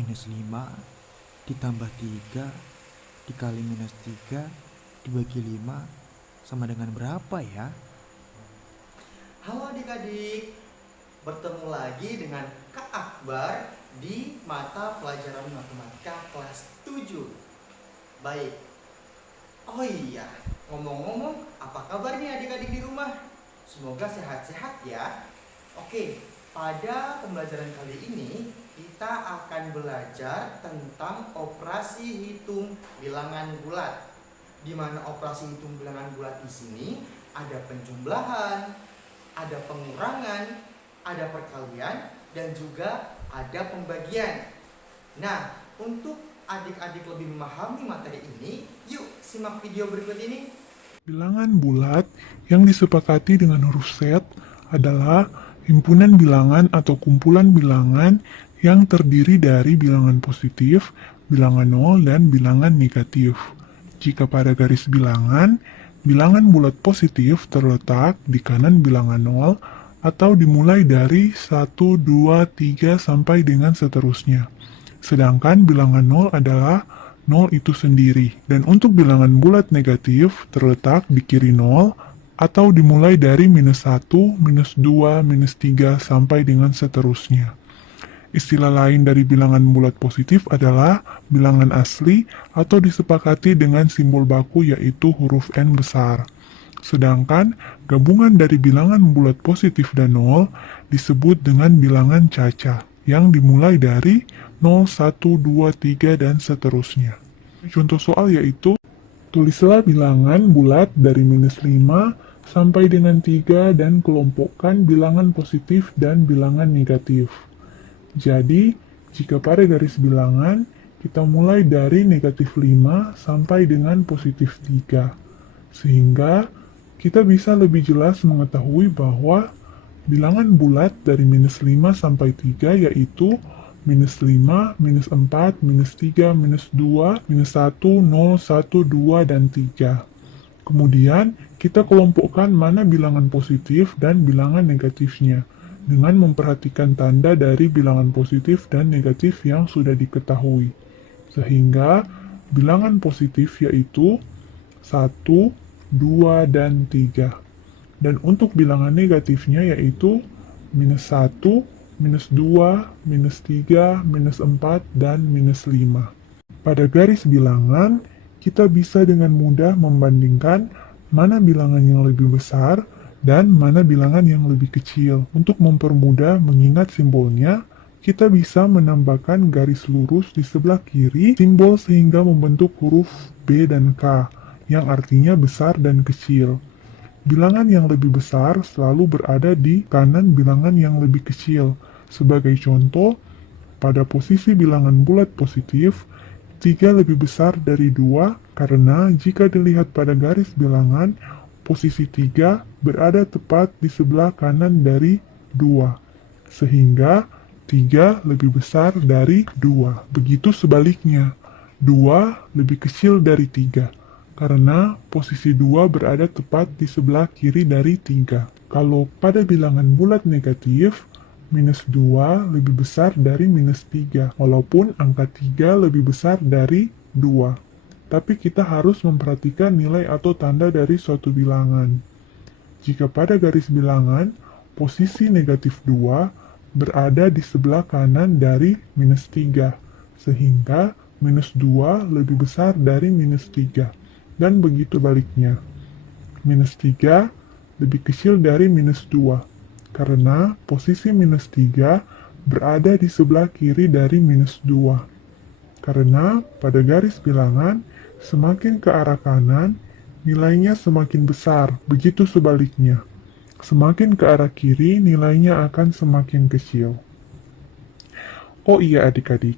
minus 5 ditambah 3 dikali minus 3 dibagi 5 sama dengan berapa ya? Halo adik-adik, bertemu lagi dengan Kak Akbar di mata pelajaran matematika kelas 7. Baik, oh iya, ngomong-ngomong, apa kabar nih adik-adik di rumah? Semoga sehat-sehat ya. Oke, pada pembelajaran kali ini kita akan belajar tentang operasi hitung bilangan bulat. Di mana operasi hitung bilangan bulat di sini ada penjumlahan, ada pengurangan, ada perkalian, dan juga ada pembagian. Nah, untuk adik-adik lebih memahami materi ini, yuk simak video berikut ini. Bilangan bulat yang disepakati dengan huruf set adalah himpunan bilangan atau kumpulan bilangan yang terdiri dari bilangan positif, bilangan nol, dan bilangan negatif. Jika pada garis bilangan, bilangan bulat positif terletak di kanan bilangan nol atau dimulai dari 1, 2, 3 sampai dengan seterusnya. Sedangkan bilangan nol adalah 0 itu sendiri. Dan untuk bilangan bulat negatif terletak di kiri 0 atau dimulai dari minus 1, minus 2, minus 3 sampai dengan seterusnya. Istilah lain dari bilangan bulat positif adalah bilangan asli atau disepakati dengan simbol baku yaitu huruf N besar. Sedangkan gabungan dari bilangan bulat positif dan 0 disebut dengan bilangan caca yang dimulai dari 0, 1, 2, 3, dan seterusnya. Contoh soal yaitu, tulislah bilangan bulat dari minus 5 sampai dengan 3 dan kelompokkan bilangan positif dan bilangan negatif. Jadi, jika pada garis bilangan, kita mulai dari negatif 5 sampai dengan positif 3. Sehingga, kita bisa lebih jelas mengetahui bahwa bilangan bulat dari minus 5 sampai 3 yaitu minus 5, minus 4, minus 3, minus 2, minus 1, 0, 1, 2, dan 3. Kemudian, kita kelompokkan mana bilangan positif dan bilangan negatifnya dengan memperhatikan tanda dari bilangan positif dan negatif yang sudah diketahui. Sehingga, bilangan positif yaitu 1, 2, dan 3. Dan untuk bilangan negatifnya yaitu minus 1, minus 2, minus 3, minus 4, dan minus 5. Pada garis bilangan, kita bisa dengan mudah membandingkan mana bilangan yang lebih besar dan mana bilangan yang lebih kecil. Untuk mempermudah mengingat simbolnya, kita bisa menambahkan garis lurus di sebelah kiri simbol sehingga membentuk huruf B dan K, yang artinya besar dan kecil. Bilangan yang lebih besar selalu berada di kanan bilangan yang lebih kecil. Sebagai contoh, pada posisi bilangan bulat positif, 3 lebih besar dari 2 karena jika dilihat pada garis bilangan, posisi 3 berada tepat di sebelah kanan dari 2. Sehingga 3 lebih besar dari 2. Begitu sebaliknya, 2 lebih kecil dari 3 karena posisi 2 berada tepat di sebelah kiri dari 3. Kalau pada bilangan bulat negatif, minus 2 lebih besar dari minus 3, walaupun angka 3 lebih besar dari 2. Tapi kita harus memperhatikan nilai atau tanda dari suatu bilangan. Jika pada garis bilangan, posisi negatif 2 berada di sebelah kanan dari minus 3, sehingga minus 2 lebih besar dari minus 3. Dan begitu baliknya. Minus 3 lebih kecil dari minus 2, karena posisi minus 3 berada di sebelah kiri dari minus 2. Karena pada garis bilangan, semakin ke arah kanan, nilainya semakin besar, begitu sebaliknya. Semakin ke arah kiri, nilainya akan semakin kecil. Oh iya adik-adik,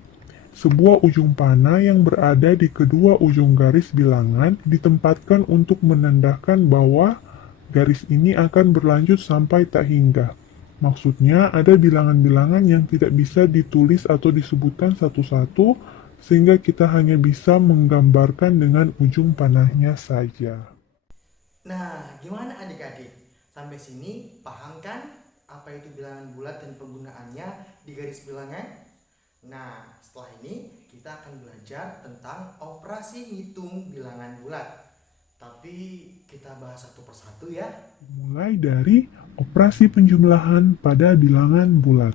sebuah ujung panah yang berada di kedua ujung garis bilangan ditempatkan untuk menandakan bahwa garis ini akan berlanjut sampai tak hingga. Maksudnya ada bilangan-bilangan yang tidak bisa ditulis atau disebutkan satu-satu sehingga kita hanya bisa menggambarkan dengan ujung panahnya saja. Nah, gimana adik-adik? Sampai sini paham kan apa itu bilangan bulat dan penggunaannya di garis bilangan? Nah, setelah ini kita akan belajar tentang operasi ngitung bilangan bulat. Tapi kita bahas satu persatu ya. Mulai dari operasi penjumlahan pada bilangan bulat.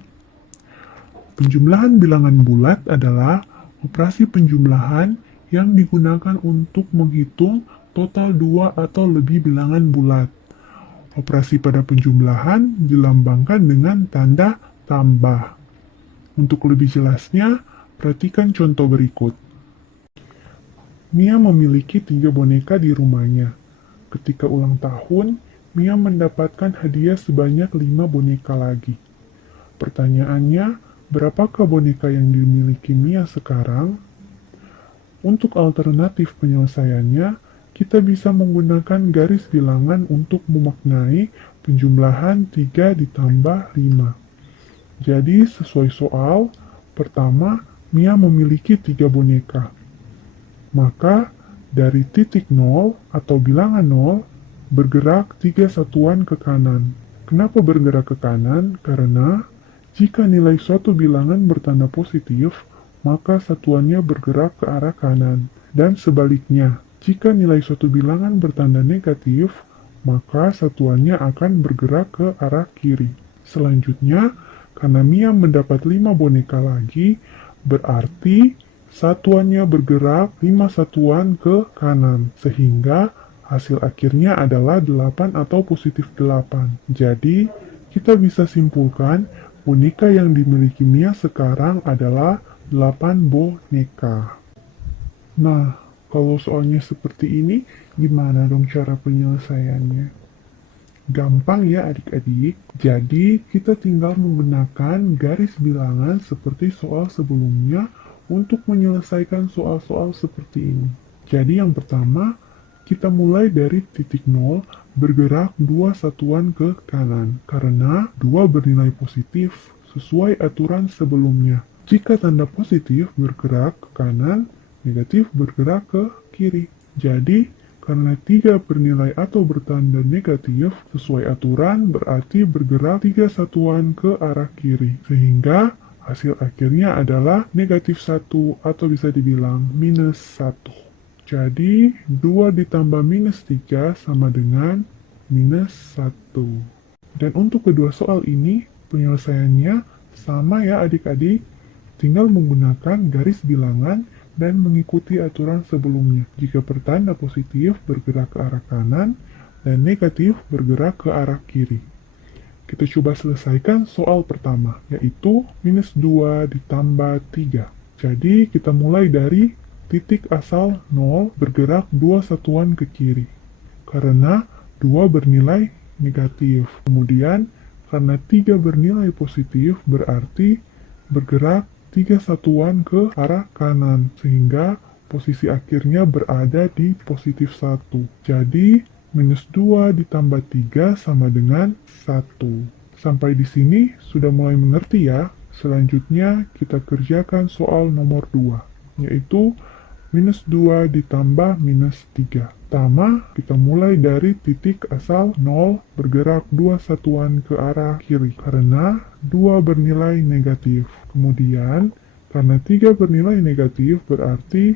Penjumlahan bilangan bulat adalah operasi penjumlahan yang digunakan untuk menghitung total dua atau lebih bilangan bulat. Operasi pada penjumlahan dilambangkan dengan tanda tambah. Untuk lebih jelasnya, perhatikan contoh berikut. Mia memiliki 3 boneka di rumahnya. Ketika ulang tahun, Mia mendapatkan hadiah sebanyak 5 boneka lagi. Pertanyaannya, berapakah boneka yang dimiliki Mia sekarang? Untuk alternatif penyelesaiannya, kita bisa menggunakan garis bilangan untuk memaknai penjumlahan 3 ditambah 5. Jadi sesuai soal, pertama Mia memiliki 3 boneka. Maka dari titik 0 atau bilangan 0 bergerak 3 satuan ke kanan. Kenapa bergerak ke kanan? Karena jika nilai suatu bilangan bertanda positif, maka satuannya bergerak ke arah kanan. Dan sebaliknya, jika nilai suatu bilangan bertanda negatif, maka satuannya akan bergerak ke arah kiri. Selanjutnya, karena Mia mendapat 5 boneka lagi, berarti satuannya bergerak 5 satuan ke kanan, sehingga hasil akhirnya adalah 8 atau positif 8. Jadi, kita bisa simpulkan boneka yang dimiliki Mia sekarang adalah 8 boneka. Nah, kalau soalnya seperti ini, gimana dong cara penyelesaiannya? Gampang ya adik-adik, jadi kita tinggal menggunakan garis bilangan seperti soal sebelumnya untuk menyelesaikan soal-soal seperti ini. Jadi yang pertama, kita mulai dari titik 0 bergerak 2 satuan ke kanan, karena 2 bernilai positif sesuai aturan sebelumnya. Jika tanda positif bergerak ke kanan, negatif bergerak ke kiri. Jadi, karena 3 bernilai atau bertanda negatif, sesuai aturan berarti bergerak 3 satuan ke arah kiri. Sehingga hasil akhirnya adalah negatif 1 atau bisa dibilang minus 1. Jadi 2 ditambah minus 3 sama dengan minus 1. Dan untuk kedua soal ini, penyelesaiannya sama ya adik-adik. Tinggal menggunakan garis bilangan dan mengikuti aturan sebelumnya. Jika bertanda positif bergerak ke arah kanan dan negatif bergerak ke arah kiri. Kita coba selesaikan soal pertama, yaitu minus 2 ditambah 3. Jadi kita mulai dari titik asal 0 bergerak 2 satuan ke kiri. Karena 2 bernilai negatif. Kemudian karena 3 bernilai positif berarti bergerak 3 satuan ke arah kanan, sehingga posisi akhirnya berada di positif 1. Jadi, minus 2 ditambah 3 sama dengan 1. Sampai di sini sudah mulai mengerti ya? Selanjutnya kita kerjakan soal nomor 2, yaitu minus 2 ditambah minus 3. Pertama, kita mulai dari titik asal 0 bergerak 2 satuan ke arah kiri, karena 2 bernilai negatif. Kemudian, karena 3 bernilai negatif berarti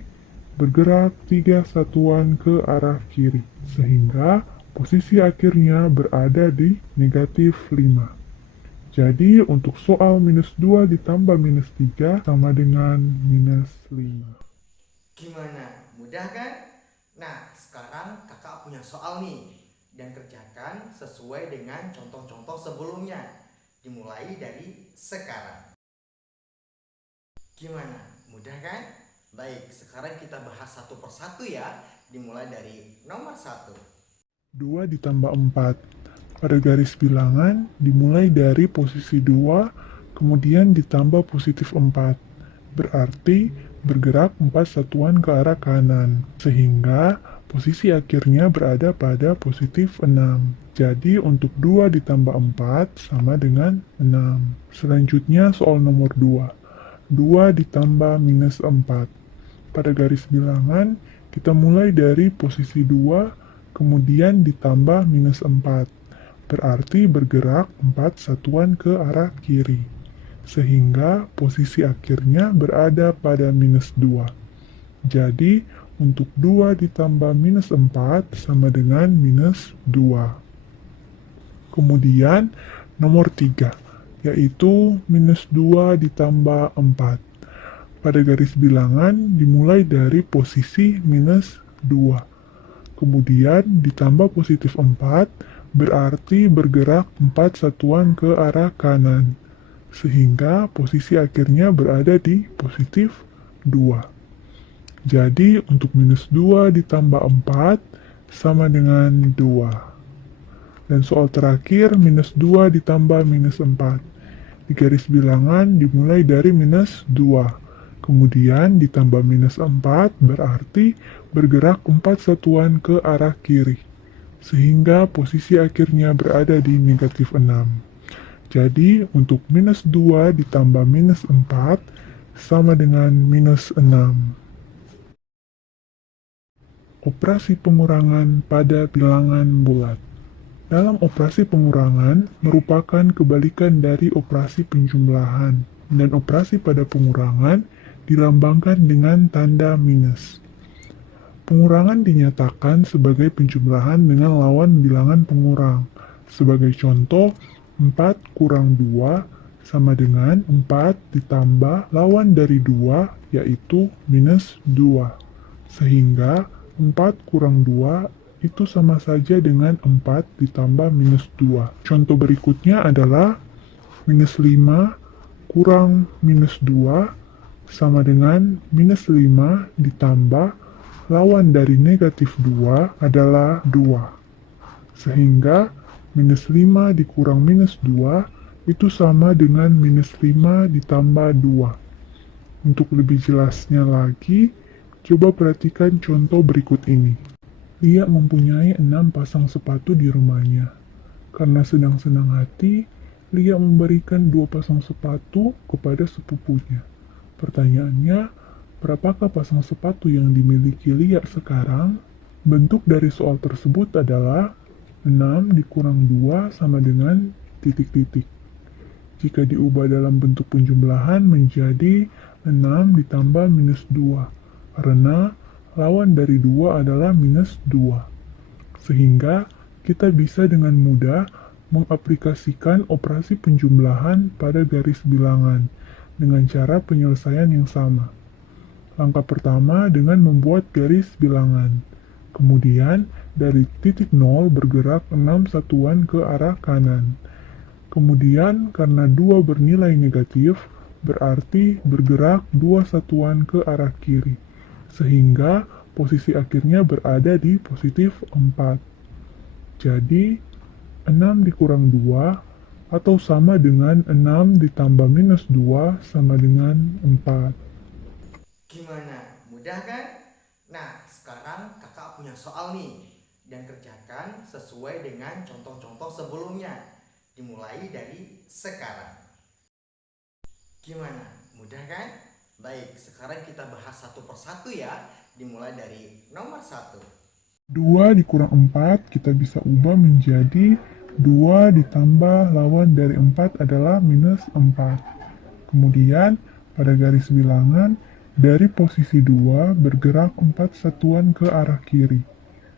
bergerak 3 satuan ke arah kiri, sehingga posisi akhirnya berada di negatif 5. Jadi, untuk soal minus 2 ditambah minus 3 sama dengan minus 5. Gimana? Mudah kan? Nah, sekarang kakak punya soal nih. Dan kerjakan sesuai dengan contoh-contoh sebelumnya. Dimulai dari sekarang. Gimana? Mudah kan? Baik, sekarang kita bahas satu persatu ya. Dimulai dari nomor 1. 2 ditambah 4. Pada garis bilangan dimulai dari posisi 2, kemudian ditambah positif 4. Berarti bergerak 4 satuan ke arah kanan, sehingga posisi akhirnya berada pada positif 6. Jadi untuk 2 ditambah 4 sama dengan 6. Selanjutnya soal nomor 2. 2 ditambah minus 4. Pada garis bilangan, kita mulai dari posisi 2, kemudian ditambah minus 4. Berarti bergerak 4 satuan ke arah kiri. sehingga posisi akhirnya berada pada minus 2. Jadi, untuk 2 ditambah minus 4 sama dengan minus 2. Kemudian, nomor 3, yaitu minus 2 ditambah 4. Pada garis bilangan dimulai dari posisi minus 2. Kemudian ditambah positif 4, berarti bergerak 4 satuan ke arah kanan. Sehingga posisi akhirnya berada di positif 2. Jadi untuk minus 2 ditambah 4 sama dengan 2. Dan soal terakhir, minus 2 ditambah minus 4. Di garis bilangan dimulai dari minus 2. Kemudian ditambah minus 4 berarti bergerak 4 satuan ke arah kiri. Sehingga posisi akhirnya berada di negatif 6. Jadi untuk minus 2 ditambah minus 4 sama dengan minus 6. Operasi pengurangan pada bilangan bulat. Dalam operasi pengurangan merupakan kebalikan dari operasi penjumlahan, dan operasi pada pengurangan dilambangkan dengan tanda minus. Pengurangan dinyatakan sebagai penjumlahan dengan lawan bilangan pengurang. Sebagai contoh, 4 kurang 2 sama dengan 4 ditambah lawan dari 2, yaitu minus 2. Sehingga 4 kurang 2 itu sama saja dengan 4 ditambah minus 2. Contoh berikutnya adalah minus 5 kurang minus 2 sama dengan minus 5 ditambah lawan dari negatif 2 adalah 2. Sehingga minus 5 dikurang minus 2 itu sama dengan minus 5 ditambah 2. Untuk lebih jelasnya lagi, coba perhatikan contoh berikut ini. Lia mempunyai 6 pasang sepatu di rumahnya. Karena sedang senang hati, Lia memberikan 2 pasang sepatu kepada sepupunya. Pertanyaannya, berapakah pasang sepatu yang dimiliki Lia sekarang? Bentuk dari soal tersebut adalah 6 dikurang 2 sama dengan titik-titik. Jika diubah dalam bentuk penjumlahan menjadi 6 ditambah minus 2, karena lawan dari 2 adalah minus 2. Sehingga kita bisa dengan mudah mengaplikasikan operasi penjumlahan pada garis bilangan dengan cara penyelesaian yang sama. Langkah pertama dengan membuat garis bilangan. Kemudian dari titik 0 bergerak 6 satuan ke arah kanan. Kemudian karena 2 bernilai negatif, berarti bergerak 2 satuan ke arah kiri. Sehingga posisi akhirnya berada di positif 4. Jadi 6 dikurang 2 atau sama dengan 6 ditambah minus 2 sama dengan 4. Gimana? Mudah kan? Nah, sekarang kakak punya soal nih. Dan kerjakan sesuai dengan contoh-contoh sebelumnya. Dimulai dari sekarang. Gimana? Mudah kan? Baik, sekarang kita bahas satu persatu ya. Dimulai dari nomor 1. 2 dikurang 4 kita bisa ubah menjadi 2 ditambah lawan dari 4 adalah minus 4. Kemudian pada garis bilangan dari posisi 2 bergerak 4 satuan ke arah kiri.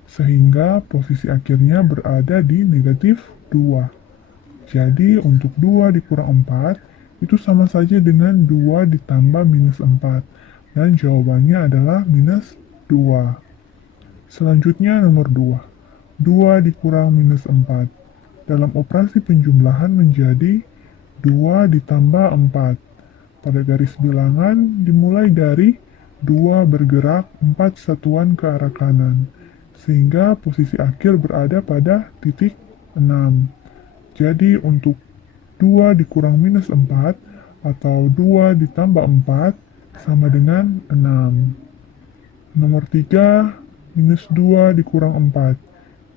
Sehingga posisi akhirnya berada di negatif 2. Jadi untuk 2 dikurang 4 itu sama saja dengan 2 ditambah minus 4. Dan jawabannya adalah minus 2. Selanjutnya nomor 2. 2 dikurang minus 4. Dalam operasi penjumlahan menjadi 2 ditambah 4. Pada garis bilangan dimulai dari 2 bergerak 4 satuan ke arah kanan. Sehingga posisi akhir berada pada titik 6. Jadi untuk 2 dikurang minus 4 atau 2 ditambah 4 sama dengan 6. Nomor 3, minus 2 dikurang 4.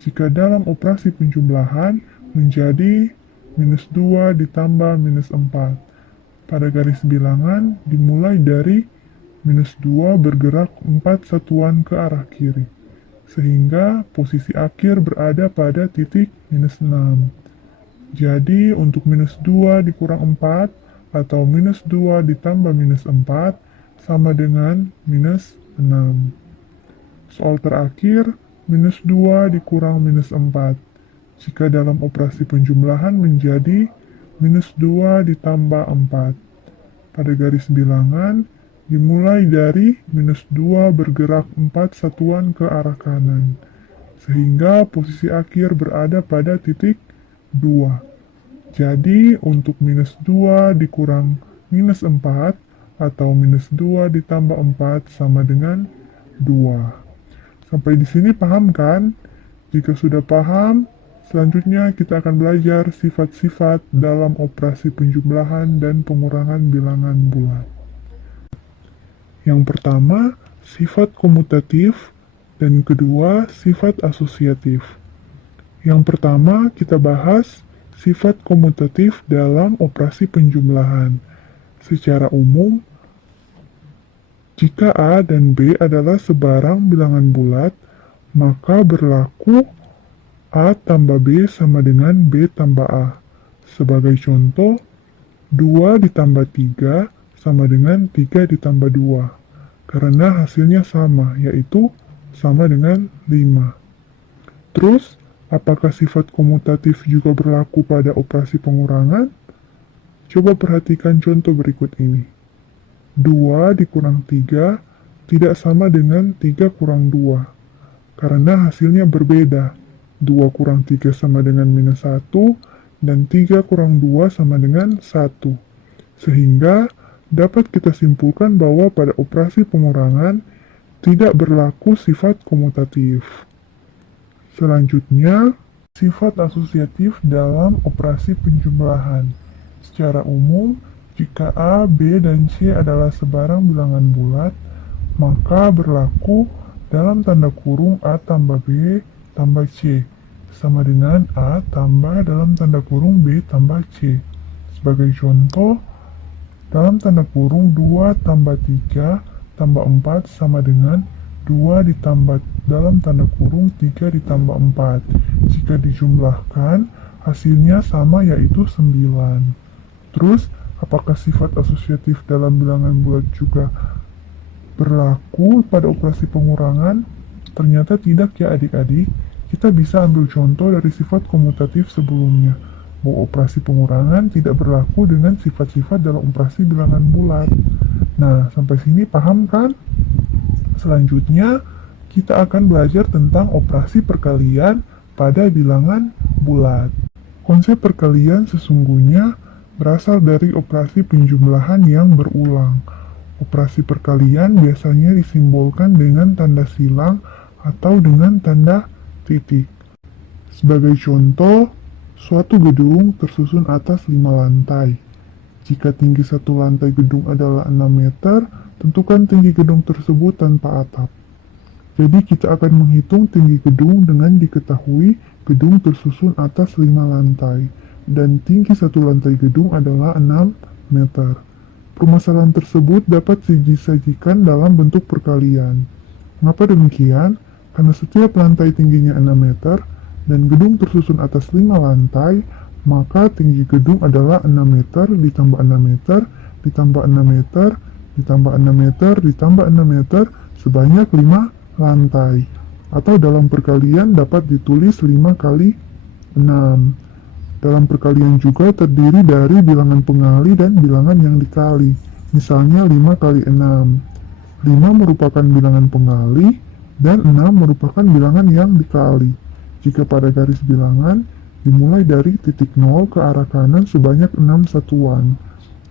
Jika dalam operasi penjumlahan menjadi minus 2 ditambah minus 4. Pada garis bilangan dimulai dari minus 2 bergerak 4 satuan ke arah kiri. Sehingga posisi akhir berada pada titik minus 6. Jadi untuk minus 2 dikurang 4 atau minus 2 ditambah minus 4 sama dengan minus 6. Soal terakhir, minus 2 dikurang minus 4. Jika dalam operasi penjumlahan menjadi minus 2 ditambah 4. Pada garis bilangan, dimulai dari minus 2 bergerak 4 satuan ke arah kanan, sehingga posisi akhir berada pada titik 2. Jadi, untuk minus 2 dikurang minus 4, atau minus 2 ditambah 4 sama dengan 2. Sampai di sini paham kan? Jika sudah paham, selanjutnya kita akan belajar sifat-sifat dalam operasi penjumlahan dan pengurangan bilangan bulat. Yang pertama, sifat komutatif, dan kedua, sifat asosiatif. Yang pertama, kita bahas sifat komutatif dalam operasi penjumlahan. Secara umum, jika A dan B adalah sebarang bilangan bulat, maka berlaku A tambah B sama dengan B tambah A. Sebagai contoh, 2 ditambah 3 sama dengan 3 ditambah 2. Karena hasilnya sama, yaitu sama dengan 5. Terus, apakah sifat komutatif juga berlaku pada operasi pengurangan? Coba perhatikan contoh berikut ini. 2 dikurang 3 tidak sama dengan 3 kurang 2, karena hasilnya berbeda. 2 kurang 3 sama dengan minus 1, dan 3 kurang 2 sama dengan 1. Sehingga dapat kita simpulkan bahwa pada operasi pengurangan tidak berlaku sifat komutatif. Selanjutnya, sifat asosiatif dalam operasi penjumlahan. Secara umum, jika A, B, dan C adalah sebarang bilangan bulat, maka berlaku dalam tanda kurung A tambah B tambah C, sama dengan A tambah dalam tanda kurung B tambah C. Sebagai contoh, dalam tanda kurung 2 tambah 3 tambah 4 sama dengan 2 ditambah dalam tanda kurung 3 ditambah 4. Jika dijumlahkan, hasilnya sama yaitu 9. Terus, apakah sifat asosiatif dalam bilangan bulat juga berlaku pada operasi pengurangan? Ternyata tidak ya adik-adik. Kita bisa ambil contoh dari sifat komutatif sebelumnya, bahwa operasi pengurangan tidak berlaku dengan sifat-sifat dalam operasi bilangan bulat. Nah, sampai sini paham kan? Selanjutnya, kita akan belajar tentang operasi perkalian pada bilangan bulat. Konsep perkalian sesungguhnya berasal dari operasi penjumlahan yang berulang. Operasi perkalian biasanya disimbolkan dengan tanda silang atau dengan tanda titik. Sebagai contoh, suatu gedung tersusun atas 5 lantai. Jika tinggi satu lantai gedung adalah 6 meter, tentukan tinggi gedung tersebut tanpa atap. Jadi kita akan menghitung tinggi gedung dengan diketahui gedung tersusun atas 5 lantai. Dan tinggi satu lantai gedung adalah 6 meter. Permasalahan tersebut dapat disajikan dalam bentuk perkalian. Mengapa demikian? Karena setiap lantai tingginya 6 meter dan gedung tersusun atas 5 lantai, maka tinggi gedung adalah 6 meter ditambah 6 meter ditambah 6 meter ditambah 6 meter ditambah 6 meter sebanyak 5 lantai. Atau dalam perkalian dapat ditulis 5 kali 6. Dalam perkalian juga terdiri dari bilangan pengali dan bilangan yang dikali. Misalnya 5 kali 6. 5 merupakan bilangan pengali dan 6 merupakan bilangan yang dikali. Jika pada garis bilangan dimulai dari titik 0 ke arah kanan sebanyak 6 satuan.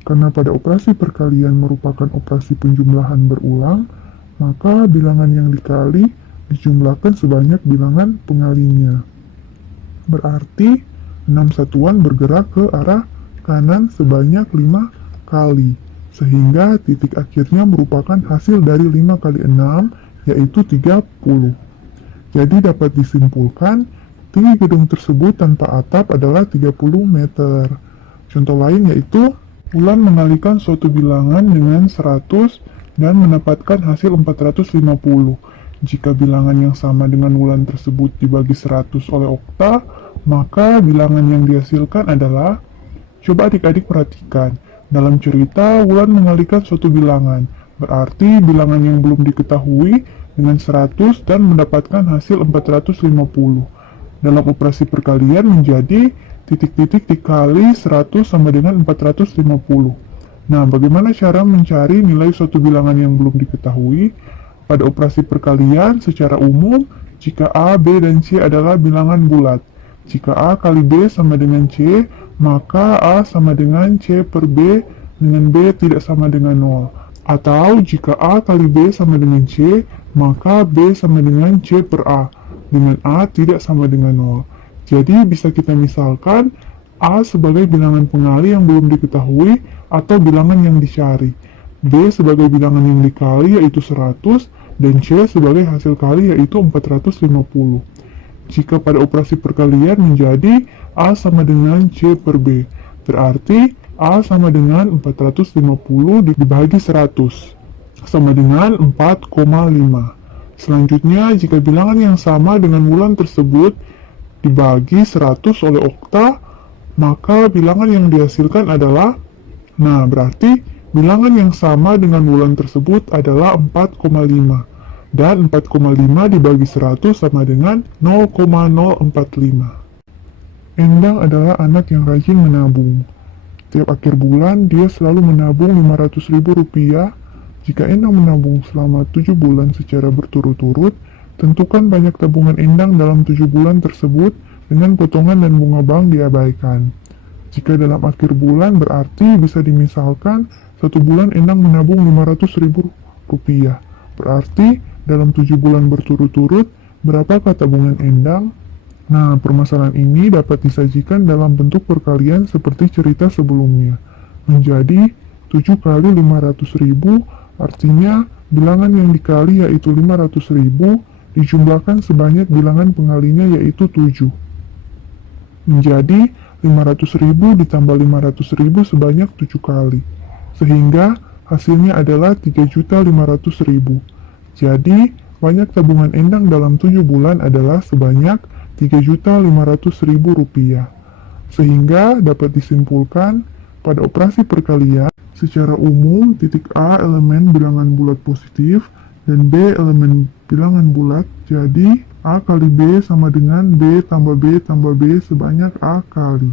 Karena pada operasi perkalian merupakan operasi penjumlahan berulang, maka bilangan yang dikali dijumlahkan sebanyak bilangan pengalinya. Berarti 6 satuan bergerak ke arah kanan sebanyak 5 kali, sehingga titik akhirnya merupakan hasil dari 5 kali 6, yaitu 30. Jadi dapat disimpulkan, tinggi gedung tersebut tanpa atap adalah 30 meter. Contoh lain yaitu, Ulan mengalikan suatu bilangan dengan 100 dan mendapatkan hasil 450. Jika bilangan yang sama dengan Wulan tersebut dibagi 100 oleh Okta, maka bilangan yang dihasilkan adalah, coba adik-adik perhatikan, Dalam cerita, Wulan mengalihkan suatu bilangan, berarti bilangan yang belum diketahui dengan 100 dan mendapatkan hasil 450. Dalam operasi perkalian menjadi titik-titik dikali 100 sama dengan 450. Nah, bagaimana cara mencari nilai suatu bilangan yang belum diketahui? Pada operasi perkalian, secara umum, jika A, B, dan C adalah bilangan bulat. Jika A kali B sama dengan C, maka A sama dengan C per B dengan B tidak sama dengan 0. Atau jika A kali B sama dengan C, maka B sama dengan C per A, dengan A tidak sama dengan 0. Jadi bisa kita misalkan A sebagai bilangan pengali yang belum diketahui atau bilangan yang dicari. B sebagai bilangan yang dikali yaitu 100 dan C sebagai hasil kali yaitu 450. Jika pada operasi perkalian menjadi A sama dengan C per B, berarti A sama dengan 450 dibagi 100, sama dengan 4,5. Selanjutnya, jika bilangan yang sama dengan Wulan tersebut dibagi 100 oleh Okta, maka bilangan yang dihasilkan adalah, nah berarti bilangan yang sama dengan Wulan tersebut adalah 4,5. Dan 4,5 dibagi 100 sama dengan 0,045. Endang adalah anak yang rajin menabung. Tiap akhir bulan, dia selalu menabung Rp500.000. Jika Endang menabung selama 7 bulan secara berturut-turut, tentukan banyak tabungan Endang dalam 7 bulan tersebut dengan potongan dan bunga bank diabaikan. Jika dalam akhir bulan berarti bisa dimisalkan 1 bulan Endang menabung Rp500.000. Berarti dalam 7 bulan berturut-turut, berapakah tabungan Endang? Nah, permasalahan ini dapat disajikan dalam bentuk perkalian seperti cerita sebelumnya. Menjadi 7 kali 500.000, artinya bilangan yang dikali yaitu 500.000, dijumlahkan sebanyak bilangan pengalinya yaitu 7. Menjadi 500.000 ditambah 500.000 sebanyak 7 kali. Sehingga hasilnya adalah 3.500.000. Jadi, banyak tabungan Endang dalam 7 bulan adalah sebanyak Rp3.500.000. Sehingga dapat disimpulkan, pada operasi perkalian, secara umum titik A elemen bilangan bulat positif dan B elemen bilangan bulat, jadi A kali B sama dengan B tambah B tambah B sebanyak A kali.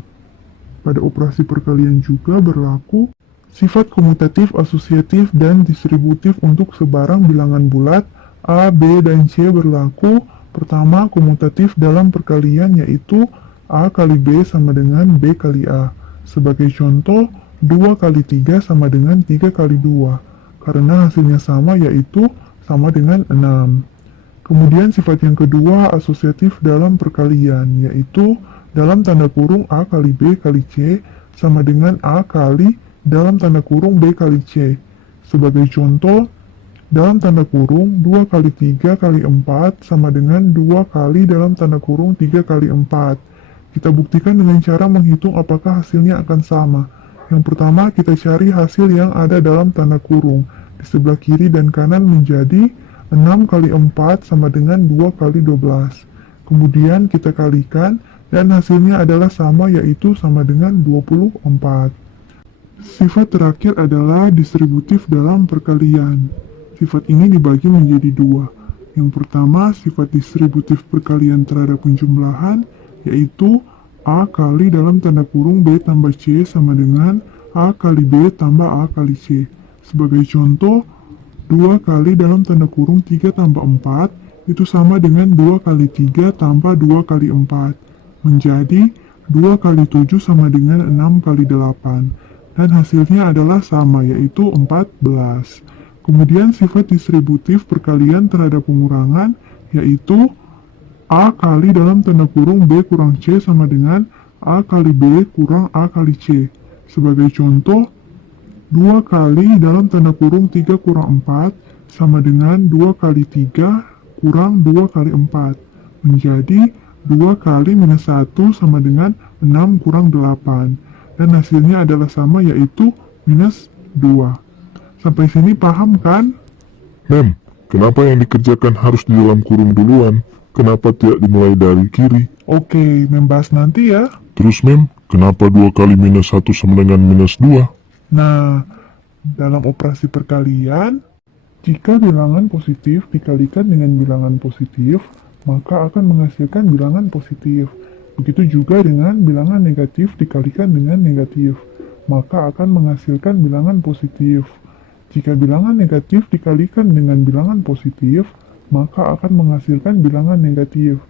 Pada operasi perkalian juga berlaku sifat komutatif, asosiatif, dan distributif untuk sebarang bilangan bulat A, B, dan C berlaku. Pertama, komutatif dalam perkalian yaitu A kali B sama dengan B kali A. Sebagai contoh, 2 kali 3 sama dengan 3 kali 2, karena hasilnya sama yaitu sama dengan 6. Kemudian sifat yang kedua, asosiatif dalam perkalian, yaitu dalam tanda kurung A kali B kali C sama dengan A kali dalam tanda kurung B kali C. Sebagai contoh, dalam tanda kurung 2 kali 3 kali 4 sama dengan 2 kali dalam tanda kurung 3 kali 4. Kita buktikan dengan cara menghitung apakah hasilnya akan sama. Yang pertama, kita cari hasil yang ada dalam tanda kurung. Di sebelah kiri dan kanan menjadi 6 kali 4 sama dengan 2 kali 12. Kemudian kita kalikan dan hasilnya adalah sama yaitu sama dengan 24. Sifat terakhir adalah distributif dalam perkalian. Sifat ini dibagi menjadi 2. Yang pertama, sifat distributif perkalian terhadap penjumlahan, yaitu A kali dalam tanda kurung B tambah C sama dengan A kali B tambah A kali C. Sebagai contoh, 2 kali dalam tanda kurung 3 tambah 4, itu sama dengan 2 kali 3 tambah 2 kali 4. Menjadi 2 kali 7 sama dengan 6 kali 8. Dan hasilnya adalah sama, yaitu 14. Kemudian sifat distributif perkalian terhadap pengurangan, yaitu A kali dalam tanda kurung B kurang C sama dengan A kali B kurang A kali C. Sebagai contoh, 2 kali dalam tanda kurung 3 kurang 4 sama dengan 2 kali 3 kurang 2 kali 4. Menjadi 2 kali minus 1 sama dengan 6 kurang 8. Dan hasilnya adalah sama yaitu minus 2. Sampai sini paham kan? Mem, kenapa yang dikerjakan harus di dalam kurung duluan? Kenapa tidak dimulai dari kiri? Oke, membahas nanti ya. Terus Mem, kenapa 2 kali minus 1 sama dengan minus 2? Nah, dalam operasi perkalian, jika bilangan positif dikalikan dengan bilangan positif, maka akan menghasilkan bilangan positif. Begitu juga dengan bilangan negatif dikalikan dengan negatif, maka akan menghasilkan bilangan positif. Jika bilangan negatif dikalikan dengan bilangan positif, maka akan menghasilkan bilangan negatif.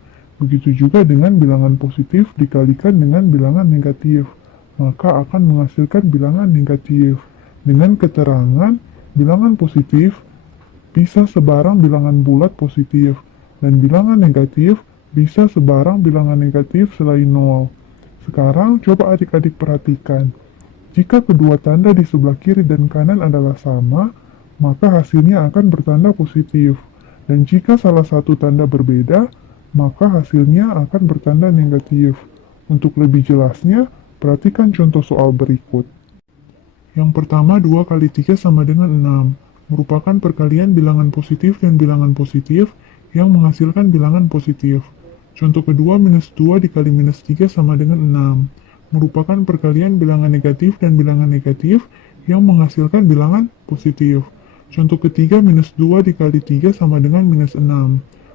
Begitu juga dengan bilangan positif dikalikan dengan bilangan negatif, maka akan menghasilkan bilangan negatif. Dengan keterangan, bilangan positif bisa sebarang bilangan bulat positif, dan bilangan negatif bisa sebarang bilangan negatif selain 0. Sekarang coba adik-adik perhatikan. Jika kedua tanda di sebelah kiri dan kanan adalah sama, maka hasilnya akan bertanda positif. Dan jika salah satu tanda berbeda, maka hasilnya akan bertanda negatif. Untuk lebih jelasnya, perhatikan contoh soal berikut. Yang pertama, 2 kali 3 sama dengan 6. Merupakan perkalian bilangan positif dan bilangan positif yang menghasilkan bilangan positif. Contoh kedua, minus 2 dikali minus 3 sama dengan 6. Merupakan perkalian bilangan negatif dan bilangan negatif yang menghasilkan bilangan positif. Contoh ketiga, minus 2 dikali 3 sama dengan minus 6.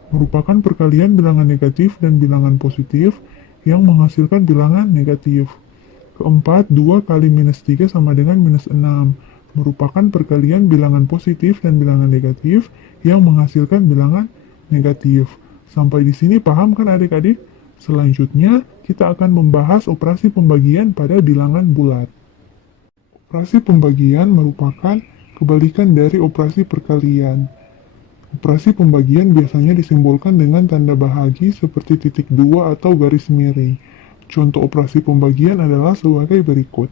Merupakan perkalian bilangan negatif dan bilangan positif yang menghasilkan bilangan negatif. Keempat, 2 kali minus 3 sama dengan minus 6. Merupakan perkalian bilangan positif dan bilangan negatif yang menghasilkan bilangan negatif. Sampai di sini paham kan adik-adik? Selanjutnya, kita akan membahas operasi pembagian pada bilangan bulat. Operasi pembagian merupakan kebalikan dari operasi perkalian. Operasi pembagian biasanya disimbolkan dengan tanda bahagi seperti titik 2 atau garis miring. Contoh operasi pembagian adalah sebagai berikut.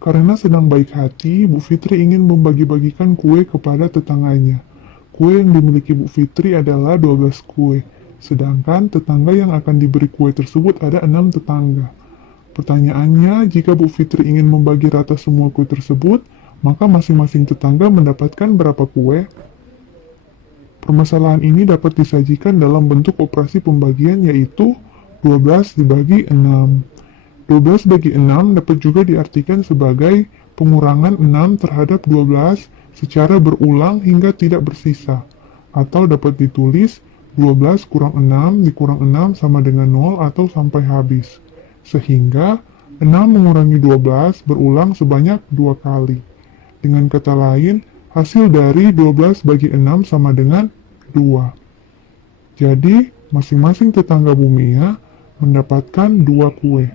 Karena sedang baik hati, Bu Fitri ingin membagi-bagikan kue kepada tetangganya. Kue yang dimiliki Bu Fitri adalah 12 kue. Sedangkan tetangga yang akan diberi kue tersebut ada 6 tetangga. Pertanyaannya, jika Bu Fitri ingin membagi rata semua kue tersebut, maka masing-masing tetangga mendapatkan berapa kue? Permasalahan ini dapat disajikan dalam bentuk operasi pembagian yaitu 12 dibagi 6. 12 bagi 6 dapat juga diartikan sebagai pengurangan 6 terhadap 12 secara berulang hingga tidak bersisa. Atau dapat ditulis 12 kurang 6 dikurang 6 sama dengan 0 atau sampai habis. Sehingga 6 mengurangi 12 berulang sebanyak 2 kali. Dengan kata lain, hasil dari 12 bagi 6 sama dengan 2. Jadi, masing-masing tetangga Bu Mia mendapatkan 2 kue.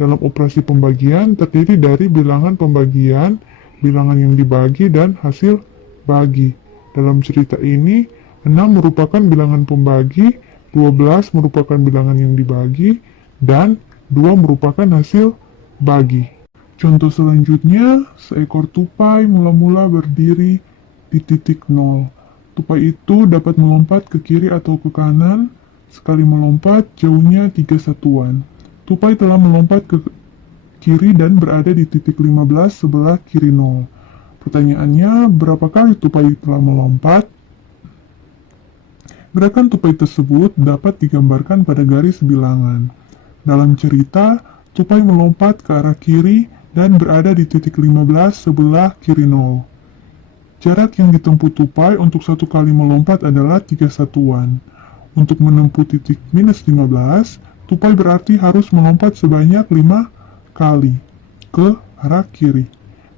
Dalam operasi pembagian terdiri dari bilangan pembagian, bilangan yang dibagi, dan hasil bagi. Dalam cerita ini, 6 merupakan bilangan pembagi, 12 merupakan bilangan yang dibagi, dan 2 merupakan hasil bagi. Contoh selanjutnya, seekor tupai mula-mula berdiri di titik 0. Tupai itu dapat melompat ke kiri atau ke kanan. Sekali melompat, jauhnya 3 satuan. Tupai telah melompat ke kiri dan berada di titik 15 sebelah kiri 0. Pertanyaannya, berapa kali tupai telah melompat? Gerakan tupai tersebut dapat digambarkan pada garis bilangan. Dalam cerita, tupai melompat ke arah kiri dan berada di titik 15 sebelah kiri 0. Jarak yang ditempuh tupai untuk satu kali melompat adalah 3 satuan. Untuk menempuh titik minus 15, tupai berarti harus melompat sebanyak 5 kali ke arah kiri.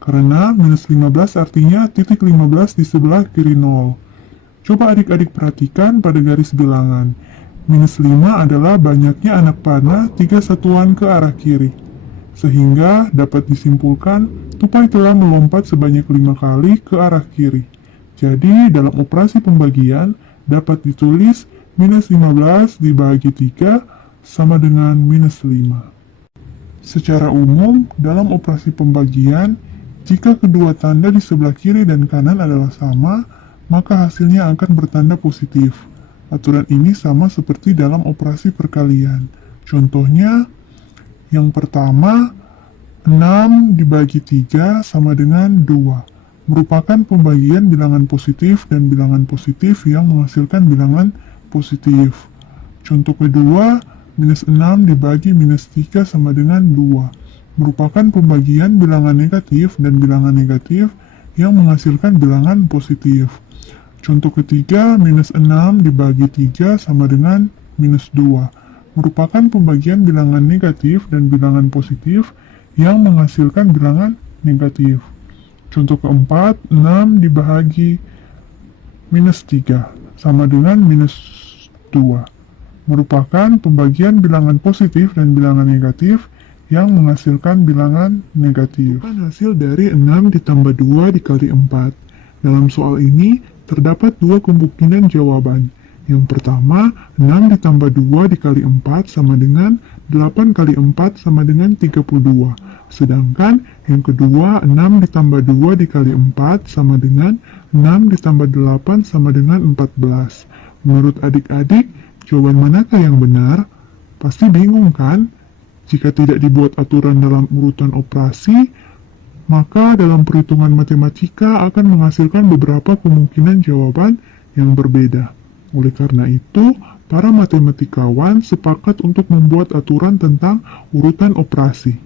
Karena minus 15 artinya titik 15 di sebelah kiri 0. Coba adik-adik perhatikan pada garis bilangan. Minus 5 adalah banyaknya anak panah 3 satuan ke arah kiri. Sehingga dapat disimpulkan tupai telah melompat sebanyak 5 kali ke arah kiri. Jadi dalam operasi pembagian dapat ditulis minus 15 dibagi 3 sama dengan minus 5. Secara umum, dalam operasi pembagian, jika kedua tanda di sebelah kiri dan kanan adalah sama, maka hasilnya akan bertanda positif. Aturan ini sama seperti dalam operasi perkalian. Contohnya, yang pertama, 6 dibagi 3 sama dengan 2. Merupakan pembagian bilangan positif dan bilangan positif yang menghasilkan bilangan positif. Contoh kedua, minus 6 dibagi minus 3 sama dengan 2. merupakan pembagian bilangan negatif dan bilangan negatif yang menghasilkan bilangan positif. Contoh ketiga, minus 6 dibagi 3 sama dengan minus 2, merupakan pembagian bilangan negatif dan bilangan positif yang menghasilkan bilangan negatif. Contoh keempat, 6 dibagi minus 3 sama dengan minus 2, merupakan pembagian bilangan positif dan bilangan negatif yang menghasilkan bilangan negatif. Hasil dari 6 ditambah 2 dikali 4. Dalam soal ini, terdapat dua kemungkinan jawaban. Yang pertama, 6 ditambah 2 dikali 4 sama dengan 8 kali 4 sama dengan 32. Sedangkan yang kedua, 6 ditambah 2 dikali 4 sama dengan 6 ditambah 8 sama dengan 14. Menurut adik-adik, jawaban manakah yang benar? Pasti bingung kan? Jika tidak dibuat aturan dalam urutan operasi, maka dalam perhitungan matematika akan menghasilkan beberapa kemungkinan jawaban yang berbeda. Oleh karena itu, para matematikawan sepakat untuk membuat aturan tentang urutan operasi.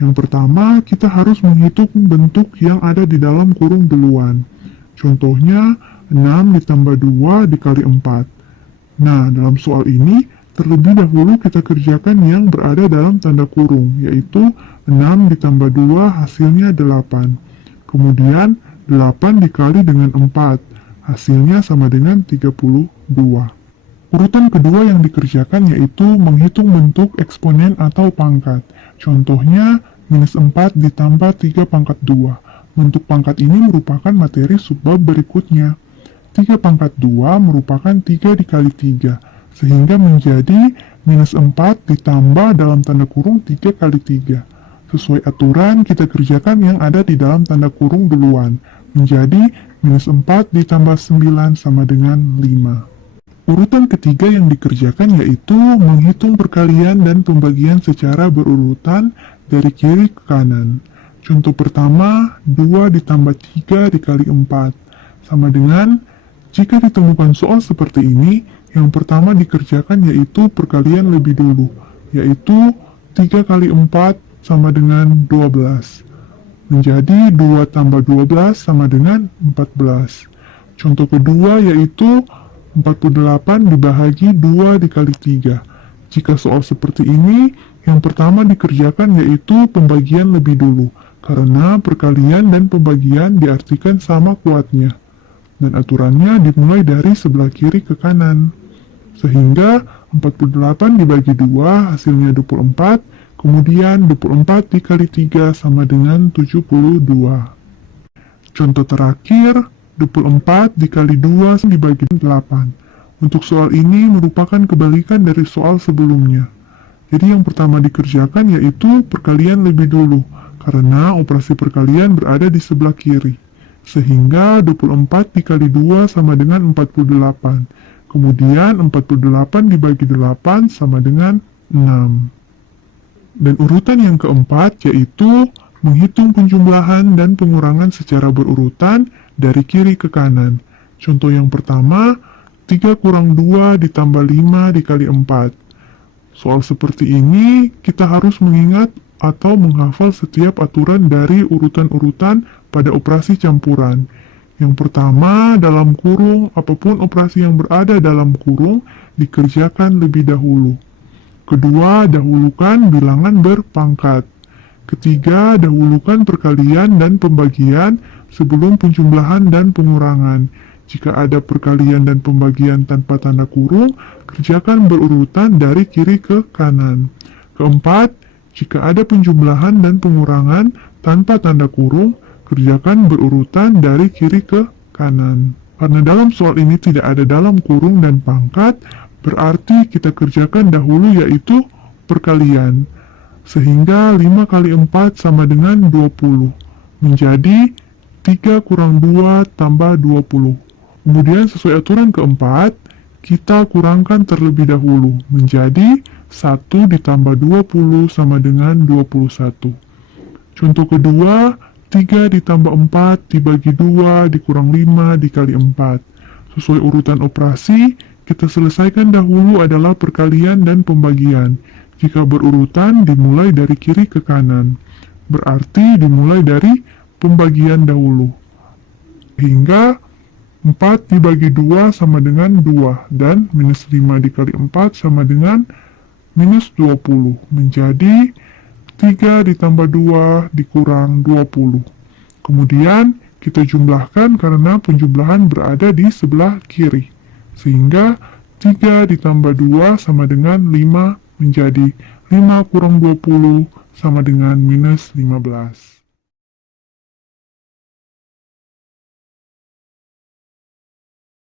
Yang pertama, kita harus menghitung bentuk yang ada di dalam kurung duluan. Contohnya, 6 ditambah 2 dikali 4. Nah, dalam soal ini, terlebih dahulu kita kerjakan yang berada dalam tanda kurung, yaitu 6 ditambah 2 hasilnya 8. Kemudian 8 dikali dengan 4, hasilnya sama dengan 32. Urutan kedua yang dikerjakan yaitu menghitung bentuk eksponen atau pangkat. Contohnya, minus 4 ditambah 3 pangkat 2. Bentuk pangkat ini merupakan materi subbab berikutnya. 3 pangkat 2 merupakan 3 dikali 3. Sehingga menjadi minus 4 ditambah dalam tanda kurung 3 kali 3. Sesuai aturan, kita kerjakan yang ada di dalam tanda kurung duluan. Menjadi minus 4 ditambah 9 sama dengan 5. Urutan ketiga yang dikerjakan yaitu menghitung perkalian dan pembagian secara berurutan dari kiri ke kanan. Contoh pertama, 2 ditambah 3 dikali 4. Sama dengan, jika ditemukan soal seperti ini, yang pertama dikerjakan yaitu perkalian lebih dulu, yaitu 3 kali 4 sama dengan 12. Menjadi 2 tambah 12 sama dengan 14. Contoh kedua yaitu 48 dibagi 2 dikali 3. Jika soal seperti ini, yang pertama dikerjakan yaitu pembagian lebih dulu, karena perkalian dan pembagian diartikan sama kuatnya. Dan aturannya dimulai dari sebelah kiri ke kanan. Sehingga 48 dibagi 2 hasilnya 24, kemudian 24 dikali 3 sama dengan 72. Contoh terakhir, 24 dikali 2 dibagi 8. Untuk soal ini merupakan kebalikan dari soal sebelumnya. Jadi yang pertama dikerjakan yaitu perkalian lebih dulu, karena operasi perkalian berada di sebelah kiri. Sehingga 24 dikali 2 sama dengan 48. Kemudian 48 dibagi 8 sama dengan 6. Dan urutan yang keempat yaitu menghitung penjumlahan dan pengurangan secara berurutan dari kiri ke kanan. Contoh yang pertama, 3 kurang 2 ditambah 5 dikali 4. Soal seperti ini kita harus mengingat atau menghafal setiap aturan dari urutan-urutan pada operasi campuran. Yang pertama, dalam kurung, apapun operasi yang berada dalam kurung dikerjakan lebih dahulu. Kedua, dahulukan bilangan berpangkat. Ketiga, dahulukan perkalian dan pembagian sebelum penjumlahan dan pengurangan. Jika ada perkalian dan pembagian tanpa tanda kurung, kerjakan berurutan dari kiri ke kanan. Keempat, jika ada penjumlahan dan pengurangan tanpa tanda kurung, kerjakan berurutan dari kiri ke kanan. Karena dalam soal ini tidak ada dalam kurung dan pangkat, berarti kita kerjakan dahulu yaitu perkalian. Sehingga 5 kali 4 sama dengan 20. Menjadi 3 kurang 2 tambah 20. Kemudian sesuai aturan keempat, kita kurangkan terlebih dahulu. Menjadi 1 ditambah 20 sama dengan 21. Contoh kedua, 3 ditambah 4 dibagi 2 dikurang 5 dikali 4. Sesuai urutan operasi, kita selesaikan dahulu adalah perkalian dan pembagian. Jika berurutan dimulai dari kiri ke kanan, berarti dimulai dari pembagian dahulu. Hingga 4 dibagi 2 sama dengan 2, dan minus 5 dikali 4 sama dengan minus 20. Menjadi 3 ditambah 2 dikurang 20. Kemudian kita jumlahkan karena penjumlahan berada di sebelah kiri. Sehingga 3 ditambah 2 sama dengan 5, menjadi 5 kurang 20 sama dengan minus 15.